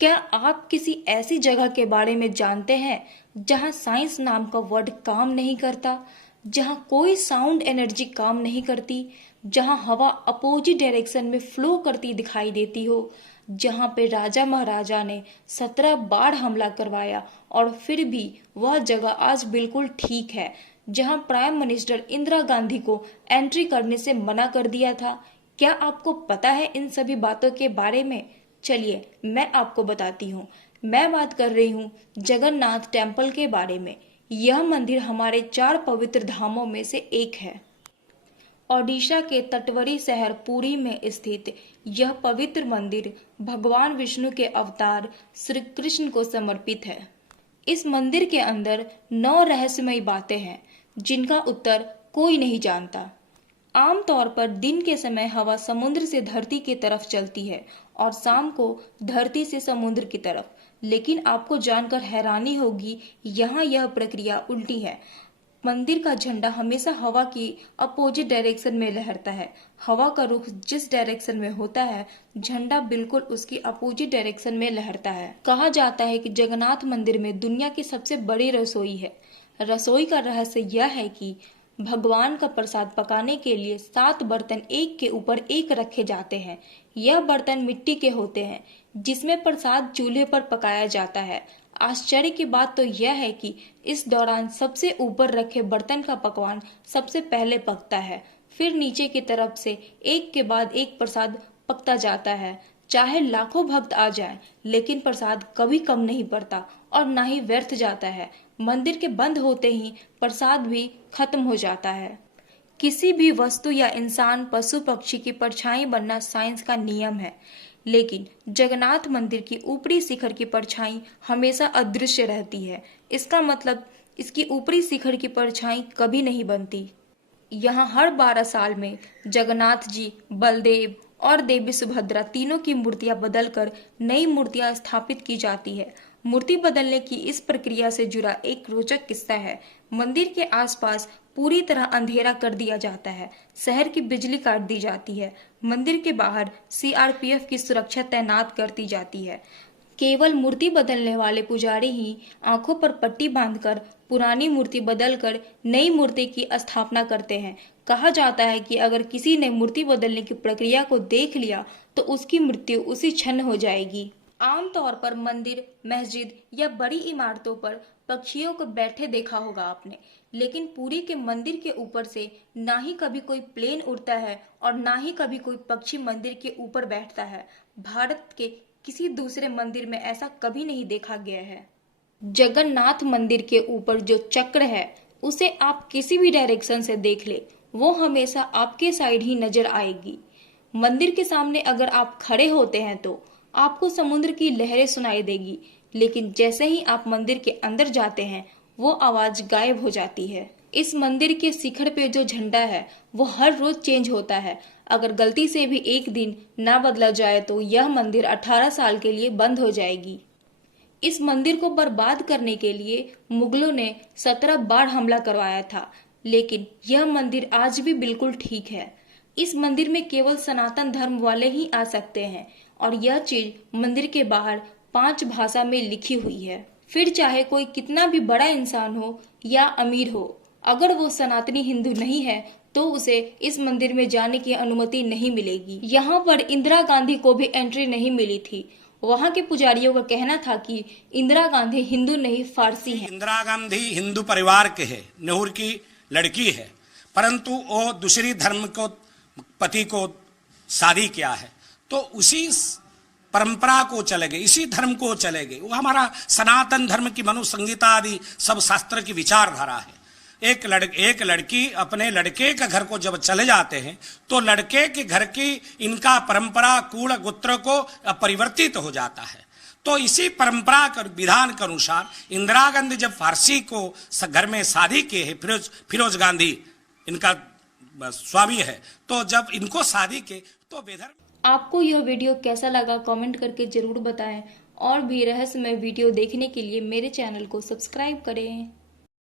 क्या आप किसी ऐसी जगह के बारे में जानते हैं जहां साइंस नाम का वर्ड काम नहीं करता, जहां कोई साउंड एनर्जी काम नहीं करती, जहां हवा अपोजिट डायरेक्शन में फ्लो करती दिखाई देती हो, जहां पे राजा महाराजा ने 17 बार हमला करवाया और फिर भी वह जगह आज बिल्कुल ठीक है, जहां प्राइम मिनिस्टर इंदिरा गांधी को एंट्री करने से मना कर दिया था? क्या आपको पता है इन सभी बातों के बारे में? चलिए मैं आपको बताती हूँ। मैं बात कर रही हूँ जगन्नाथ टेम्पल के बारे में। यह मंदिर हमारे 4 पवित्र धामों में से एक है। ओडिशा के तटवर्ती शहर पुरी में स्थित यह पवित्र मंदिर भगवान विष्णु के अवतार श्री कृष्ण को समर्पित है। इस मंदिर के अंदर 9 रहस्यमयी बातें हैं जिनका उत्तर कोई नहीं जानता। आमतौर पर दिन के समय हवा समुद्र से धरती की तरफ चलती है और शाम को धरती से समुद्र की तरफ, लेकिन आपको जानकर हैरानी होगी यहाँ यह प्रक्रिया उल्टी है। मंदिर का झंडा हमेशा हवा की अपोजिट डायरेक्शन में लहरता है। हवा का रुख जिस डायरेक्शन में होता है, झंडा बिल्कुल उसकी अपोजिट डायरेक्शन में लहरता है। कहा जाता है कि जगन्नाथ मंदिर में दुनिया की सबसे बड़ी रसोई है। रसोई का रहस्य यह है कि भगवान का प्रसाद पकाने के लिए 7 बर्तन एक के ऊपर एक रखे जाते हैं। यह बर्तन मिट्टी के होते हैं जिसमें प्रसाद चूल्हे पर पकाया जाता है। आश्चर्य की बात तो यह है कि इस दौरान सबसे ऊपर रखे बर्तन का पकवान सबसे पहले पकता है, फिर नीचे की तरफ से एक के बाद एक प्रसाद पकता जाता है। चाहे लाखों भक्त आ जाएं, लेकिन प्रसाद कभी कम नहीं पड़ता और ना ही व्यर्थ जाता है। मंदिर के बंद होते ही प्रसाद भी खत्म हो जाता है। किसी भी वस्तु या इंसान, पशु पक्षी की परछाई बनना साइंस का नियम है, लेकिन जगन्नाथ मंदिर की ऊपरी शिखर की परछाई हमेशा अदृश्य रहती है। इसका मतलब इसकी ऊपरी शिखर की परछाई कभी नहीं बनती। यहाँ हर 12 साल में जगन्नाथ जी, बलदेव और देवी सुभद्रा तीनों की मूर्तियां बदलकर नई मूर्तियां स्थापित की जाती है। मूर्ति बदलने की इस प्रक्रिया से जुड़ा एक रोचक किस्सा है। मंदिर के आसपास पूरी तरह अंधेरा कर दिया जाता है। शहर की बिजली काट दी जाती है। मंदिर के बाहर सीआरपीएफ की सुरक्षा तैनात कर दी जाती है। केवल मूर्ति बदलने वाले पुजारी ही आंखों पर पट्टी बांधकर पुरानी मूर्ति बदलकर नई मूर्ति की स्थापना करते हैं। कहा जाता है कि अगर किसी ने मूर्ति बदलने की प्रक्रिया को देख लिया तो उसकी मृत्यु उसी क्षण हो जाएगी। आमतौर पर मंदिर, मस्जिद या बड़ी इमारतों पर पक्षियों को बैठे देखा होगा आपने, लेकिन पुरी के मंदिर के ऊपर से ना ही कभी कोई प्लेन उड़ता है और ना ही कभी कोई पक्षी मंदिर के ऊपर बैठता है। भारत के किसी दूसरे मंदिर में ऐसा कभी नहीं देखा गया है। जगन्नाथ मंदिर के ऊपर जो चक्र है उसे आप किसी भी डायरेक्शन से देख ले, वो हमेशा आपके साइड ही नजर आएगी। मंदिर के सामने अगर आप खड़े होते हैं तो आपको समुद्र की लहरें सुनाई देगी, लेकिन जैसे ही आप मंदिर के अंदर जाते हैं वो आवाज गायब हो जाती है। इस मंदिर के शिखर पे जो झंडा है वो हर रोज चेंज होता है। अगर गलती से भी एक दिन ना बदला जाए तो यह मंदिर 18 साल के लिए बंद हो जाएगी। इस मंदिर को बर्बाद करने के लिए मुगलों ने 17 बार हमला करवाया था, लेकिन यह मंदिर आज भी बिल्कुल ठीक है। इस मंदिर में केवल सनातन धर्म वाले ही आ सकते हैं और यह चीज मंदिर के बाहर 5 भाषा में लिखी हुई है। फिर चाहे कोई कितना भी बड़ा इंसान हो या अमीर हो, अगर वो सनातनी हिंदू नहीं है तो उसे इस मंदिर में जाने की अनुमति नहीं मिलेगी। यहाँ पर इंदिरा गांधी को भी एंट्री नहीं मिली थी। वहाँ के पुजारियों का कहना था कि इंदिरा गांधी हिंदू नहीं फारसी हैं। इंदिरा गांधी हिंदू परिवार के है, नेहरू की लड़की है, परंतु वो दूसरी धर्म को पति को शादी किया है तो उसी परंपरा को चले गए, इसी धर्म को चले गए। वो हमारा सनातन धर्म की मनु संहिता आदि सब शास्त्र की विचारधारा है। एक लड़की अपने लड़के के घर को जब चले जाते हैं तो लड़के के घर की इनका परंपरा कुल गोत्र को परिवर्तित हो जाता है। तो इसी परंपरा के विधान के अनुसार इंदिरा गांधी जब फारसी को घर में शादी किए है, फिरोज गांधी इनका स्वामी है, तो जब इनको शादी के तो बेधर। आपको यह वीडियो कैसा लगा कमेंट करके जरूर बताएं और भी रहस्यमय वीडियो देखने के लिए मेरे चैनल को सब्सक्राइब करें।